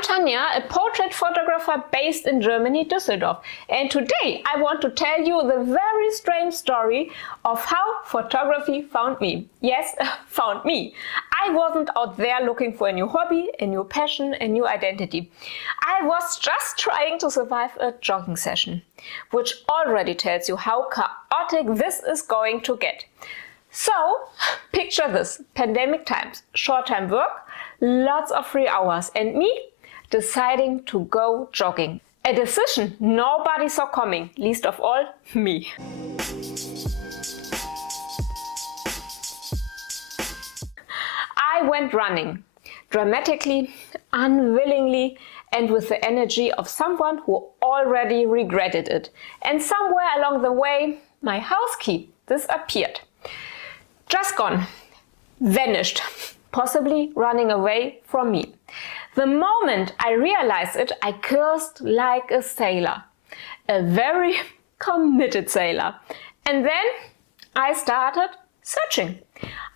I'm Tanja, a portrait photographer based in Germany, Düsseldorf. And today I want to tell you the very strange story of how photography found me. Yes, found me. I wasn't out there looking for a new hobby, a new passion, a new identity. I was just trying to survive a jogging session, which already tells you how chaotic this is going to get. So, picture this, pandemic times, short-time work, lots of free hours, and me deciding to go jogging. A decision nobody saw coming, least of all me. I went running, dramatically, unwillingly, and with the energy of someone who already regretted it. And somewhere along the way, my house key disappeared. Just gone, vanished, possibly running away from me. The moment I realized it, I cursed like a sailor, a very committed sailor. And then I started searching.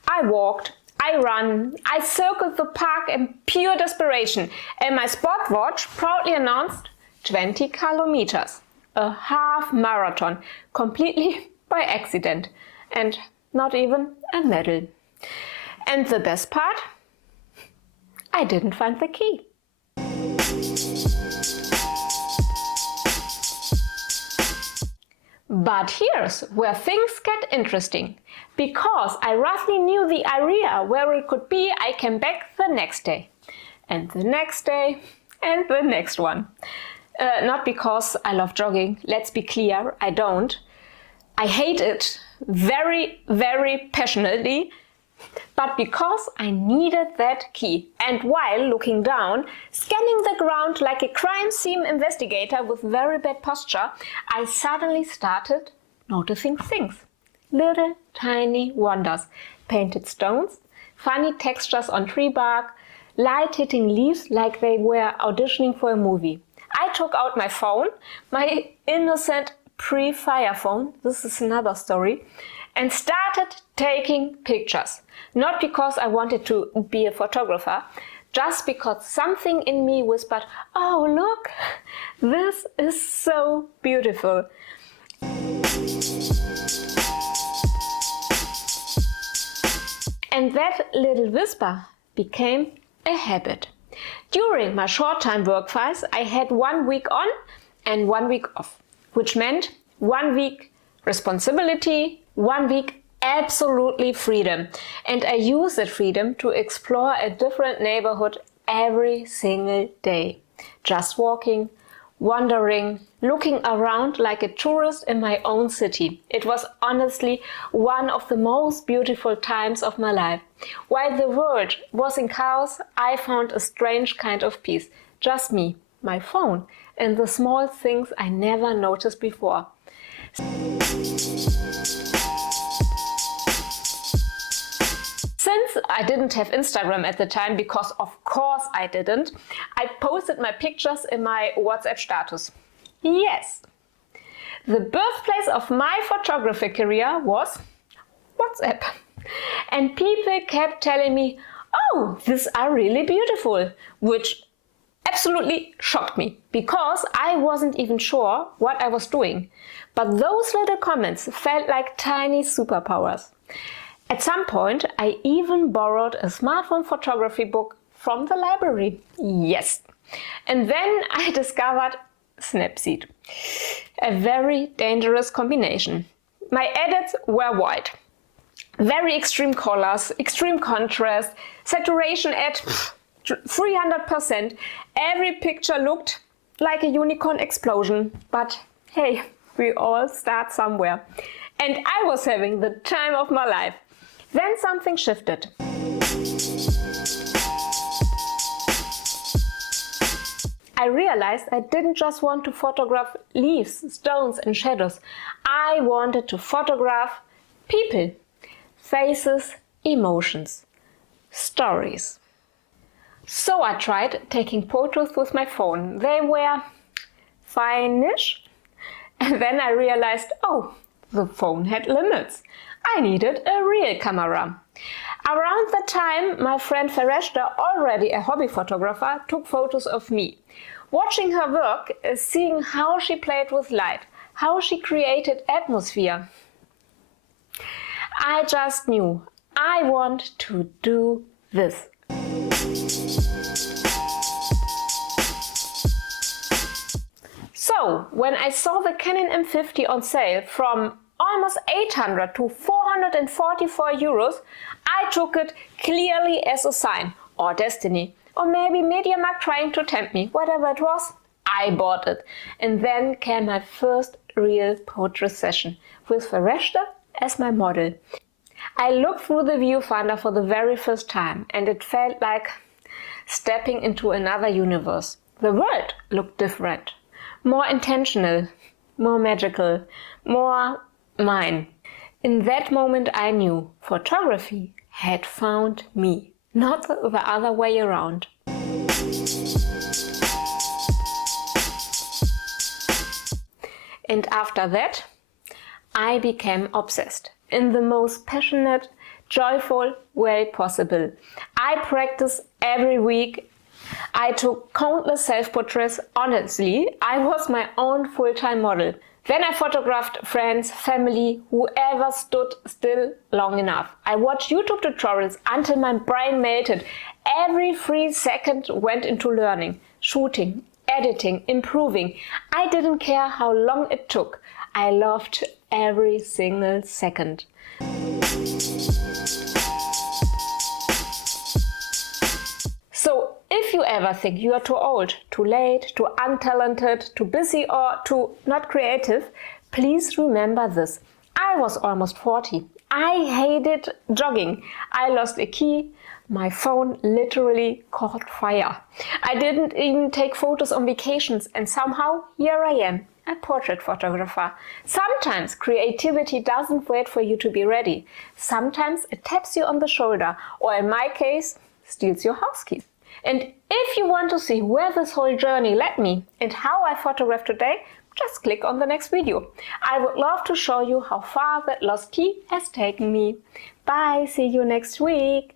I walked, I ran, I circled the park in pure desperation, and my stopwatch proudly announced 20 kilometers, a half marathon, completely by accident, and not even a medal. And the best part? I didn't find the key. But here's where things get interesting. Because I roughly knew the area where it could be, I came back the next day. And the next day, and the next one. Not because I love jogging, let's be clear, I don't. I hate it very, very passionately, but because I needed that key. And while looking down, scanning the ground like a crime scene investigator with very bad posture, I suddenly started noticing things. Little tiny wonders. Painted stones, funny textures on tree bark, light hitting leaves like they were auditioning for a movie. I took out my phone, my innocent pre-fire phone, this is another story, and started taking pictures. Not because I wanted to be a photographer, just because something in me whispered, oh look, this is so beautiful. And that little whisper became a habit. During my short-time work phase, I had 1 week on and 1 week off, which meant 1 week responsibility, 1 week absolutely freedom. And I use that freedom to explore a different neighborhood every single day. Just walking, wandering, looking around like a tourist in my own city. It was honestly one of the most beautiful times of my life. While the world was in chaos, I found a strange kind of peace. Just me, my phone, and the small things I never noticed before. Since I didn't have Instagram at the time, because of course I didn't, I posted my pictures in my WhatsApp status. Yes, the birthplace of my photography career was WhatsApp. And people kept telling me, oh, these are really beautiful, which absolutely shocked me, because I wasn't even sure what I was doing. But those little comments felt like tiny superpowers. At some point, I even borrowed a smartphone photography book from the library. Yes. And then I discovered Snapseed. A very dangerous combination. My edits were wild. Very extreme colors, extreme contrast, saturation at 300%. Every picture looked like a unicorn explosion. But hey, we all start somewhere. And I was having the time of my life. Then something shifted. I realized I didn't just want to photograph leaves, stones and shadows. I wanted to photograph people, faces, emotions, stories. So I tried taking photos with my phone. They were fine-ish. And then I realized, oh, the phone had limits. I needed a real camera. Around that time, my friend Fereshta, already a hobby photographer, took photos of me. Watching her work is seeing how she played with light, how she created atmosphere. I just knew I want to do this. So, when I saw the Canon M50 on sale from almost 800 to 444 euros, I took it clearly as a sign, or destiny, or maybe MediaMarkt trying to tempt me, whatever it was, I bought it. And then came my first real portrait session, with Fereshta as my model. I looked through the viewfinder for the very first time, and it felt like stepping into another universe. The world looked different, more intentional, more magical, more mine. In that moment I knew photography had found me, not the other way around. And after that, I became obsessed in the most passionate, joyful way possible. I practiced every week. I took countless self-portraits. Honestly, I was my own full-time model. Then I photographed friends, family, whoever stood still long enough. I watched YouTube tutorials until my brain melted. Every free second went into learning, shooting, editing, improving. I didn't care how long it took. I loved every single second. So, if you ever think you are too old, too late, too untalented, too busy, or too not creative, please remember this. I was almost 40. I hated jogging. I lost a key. My phone literally caught fire. I didn't even take photos on vacations, and somehow here I am, a portrait photographer. Sometimes creativity doesn't wait for you to be ready. Sometimes it taps you on the shoulder, or in my case, steals your house keys. And if you want to see where this whole journey led me and how I photograph today, just click on the next video. I would love to show you how far that lost key has taken me. Bye, see you next week.